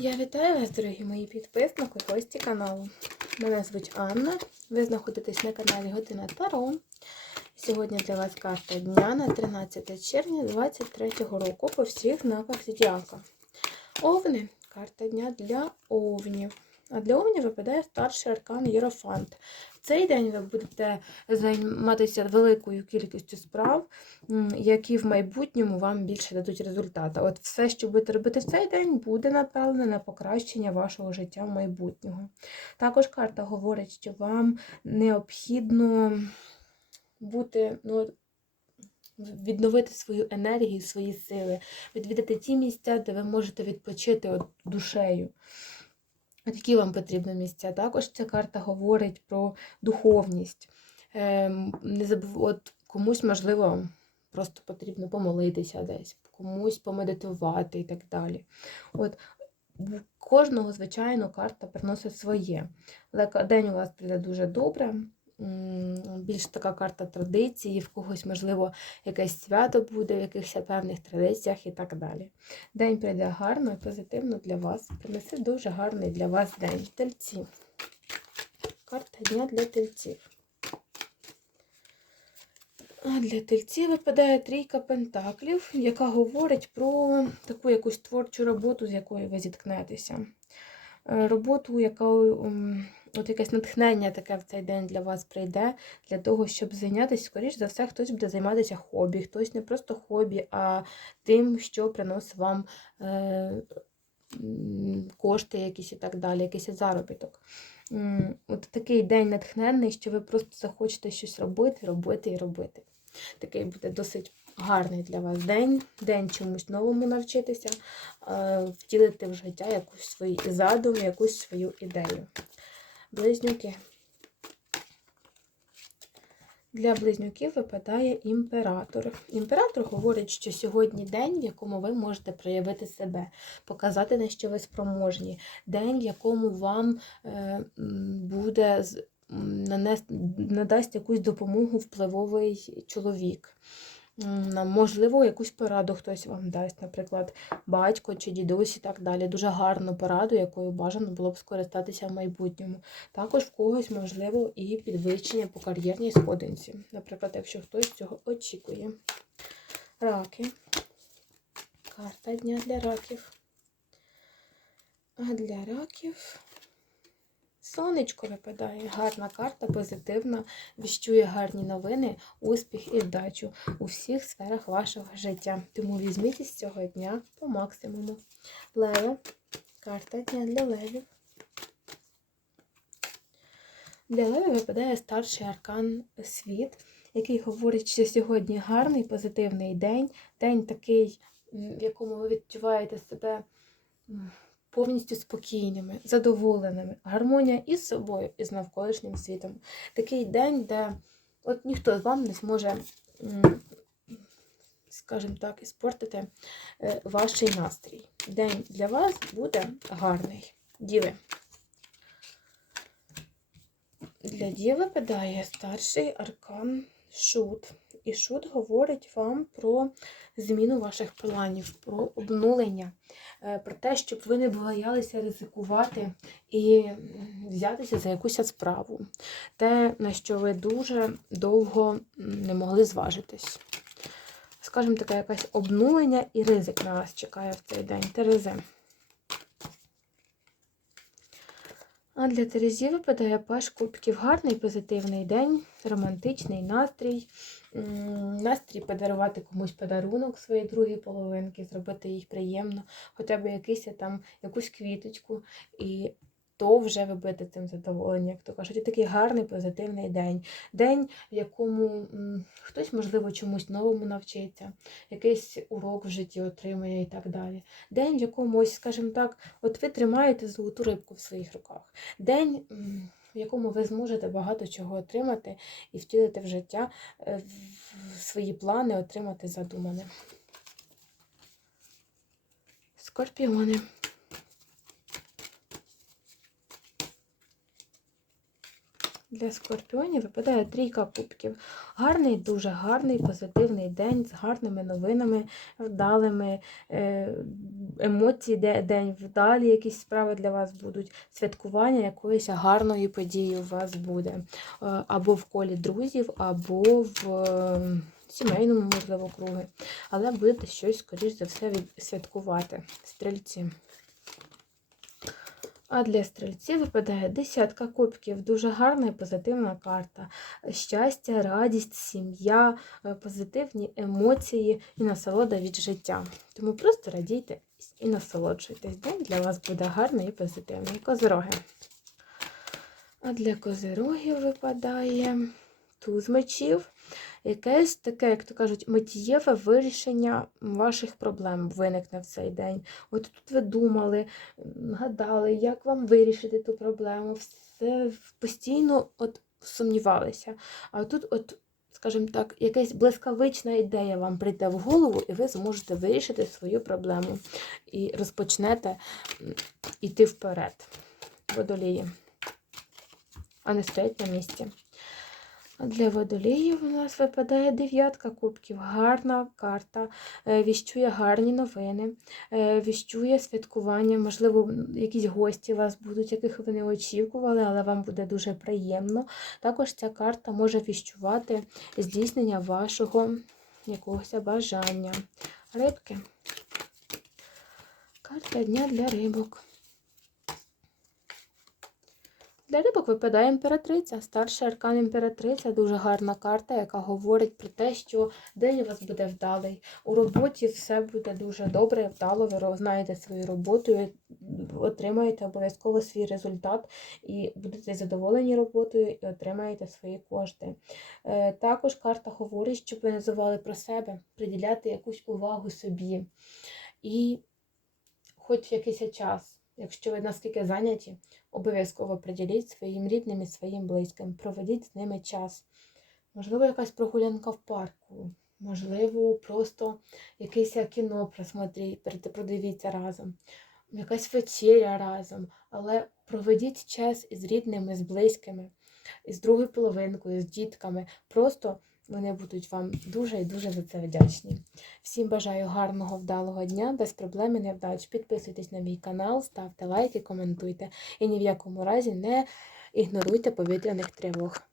Я вітаю вас, дорогі мої підписники, гості каналу. Мене звуть Анна. Ви знаходитесь на каналі Година Таро. Сьогодні для вас карта дня на 13 червня 2023 року по всіх знаках зодіака. Овни. Карта дня для овнів. А для овнів випадає старший аркан Єрофант. В цей день ви будете займатися великою кількістю справ, які в майбутньому вам більше дадуть результати. От все, що будете робити в цей день, буде направлене на покращення вашого життя в майбутнього. Також карта говорить, що вам необхідно бути, ну, відновити свою енергію, свої сили, відвідати ті місця, де ви можете відпочити от душею. От які вам потрібні місця. Також ця карта говорить про духовність. Ем, не забув, от комусь, можливо, просто потрібно помолитися десь, комусь помедитувати і так далі. От кожного, звичайно, карта приносить своє. Але день у вас прийде дуже добре. Більш така карта традиції, в когось, можливо, якесь свято буде, в якихось певних традиціях і так далі. День прийде гарно і позитивно для вас. Принесе дуже гарний для вас день. Тельці. Карта дня для тельців. А для тельців випадає трійка пентаклів, яка говорить про таку якусь творчу роботу, з якою ви зіткнетеся. Е, Роботу, яка от якесь натхнення таке в цей день для вас прийде, для того, щоб зайнятися, скоріш за все, хтось буде займатися хобі, хтось не просто хобі, а тим, що приносить вам е, кошти якісь і так далі, якийсь заробіток. От такий день натхненний, що ви просто захочете щось робити, робити і робити. Такий буде досить гарний для вас день, день чомусь новому навчитися, е, втілити в життя якусь свій задум, якусь свою ідею. Близнюки. Для близнюків випадає імператор. Імператор говорить, що сьогодні день, в якому ви можете проявити себе, показати, на що ви спроможні. День, в якому вам е, буде надасть якусь допомогу впливовий чоловік. Можливо, якусь пораду хтось вам дасть, наприклад, батько чи дідусь і так далі. Дуже гарну пораду, якою бажано було б скористатися в майбутньому. Також в когось, можливо, і підвищення по кар'єрній сходинці. Наприклад, якщо хтось цього очікує. Раки. Карта дня для раків. А для раків сонечко випадає. Гарна карта, позитивна, віщує гарні новини, успіх і вдачу у всіх сферах вашого життя. Тому візьміть із цього дня по максимуму. Лева. Карта дня для левів. Для левів випадає старший аркан світ, який говорить, що сьогодні гарний позитивний день, день такий, в якому ви відчуваєте себе повністю спокійними, задоволеними, гармонія із собою, і з навколишнім світом. Такий день, де от ніхто з вам не зможе, скажімо так, іспортити е, ваш настрій. День для вас буде гарний. Діви. Для діви випадає старший аркан Шут. І шут говорить вам про зміну ваших планів, про обнулення, е, про те, щоб ви не боялися ризикувати і взятися за якусь справу. Те, на що ви дуже довго не могли зважитись. Скажімо, таке якесь обнулення і ризик на вас чекає в цей день. Терези. А для Терезі випадає паш кубків. Гарний позитивний день, романтичний настрій. Настрій подарувати комусь подарунок своїй другій половинки, зробити їй приємно, хоча б якийсь там, якусь квіточку. І то вже ви будете цим задоволені, як то кажуть. І такий гарний позитивний день. День, в якому хтось, можливо, чомусь новому навчиться, якийсь урок в житті отримає і так далі. День, в якому, ось, скажімо так, от ви тримаєте золоту рибку в своїх руках. День, в якому ви зможете багато чого отримати і втілити в життя е, в свої плани, отримати задумане. Скорпіони. Для скорпіонів випадає трійка кубків. Гарний, дуже гарний, позитивний день з гарними новинами, вдалими е, емоції, де день вдалі, якісь справи для вас будуть. Святкування якоїсь гарної події у вас буде. Е, Або в колі друзів, або в е, сімейному, можливо, круги. Але будете щось, скоріш за все, святкувати. Стрільці. А для стрільців випадає десятка кубків. Дуже гарна і позитивна карта. Щастя, радість, сім'я, е, позитивні емоції і насолода від життя. Тому просто радійте і насолоджуйтесь. День для вас буде гарний і позитивний. Козироги. А для козирогів випадає туз мечів. Якесь таке, як то кажуть, миттєве вирішення ваших проблем виникне в цей день. От тут ви думали, гадали, як вам вирішити ту проблему, все постійно от сумнівалися. А тут, от, скажімо так, якась блискавична ідея вам прийде в голову, і ви зможете вирішити свою проблему. І розпочнете м, іти вперед. Водолії. А не стоять на місці. Для водоліїв у нас випадає дев'ятка кубків. Гарна карта, е, віщує гарні новини, е, віщує святкування. Можливо, якісь гості у вас будуть, яких ви не очікували, але вам буде дуже приємно. Також ця карта може віщувати здійснення вашого якогось бажання. Рибки. Карта дня для рибок. Для рибок випадає імператриця. Старший аркан імператриця дуже гарна карта, яка говорить про те, що день у вас буде вдалий. У роботі все буде дуже добре, вдало. Ви знаєте свою роботу, отримаєте обов'язково свій результат і будете задоволені роботою і отримаєте свої кошти. Е, Також карта говорить, щоб ви називали про себе, приділяти якусь увагу собі. І хоч в якийсь час. Якщо ви наскільки зайняті, обов'язково приділіть своїм рідним і своїм близьким. Проведіть з ними час. Можливо, якась прогулянка в парку, можливо, просто якесь кіно просмотріть, продивіться разом, якась вечеря разом. Але проведіть час із рідними, з близькими, із другою половинкою, з дітками. Просто вони будуть вам дуже і дуже за це вдячні. Всім бажаю гарного, вдалого дня, без проблем і невдач. Підписуйтесь на мій канал, ставте лайки, коментуйте. І ні в якому разі не ігноруйте повітряних тривог.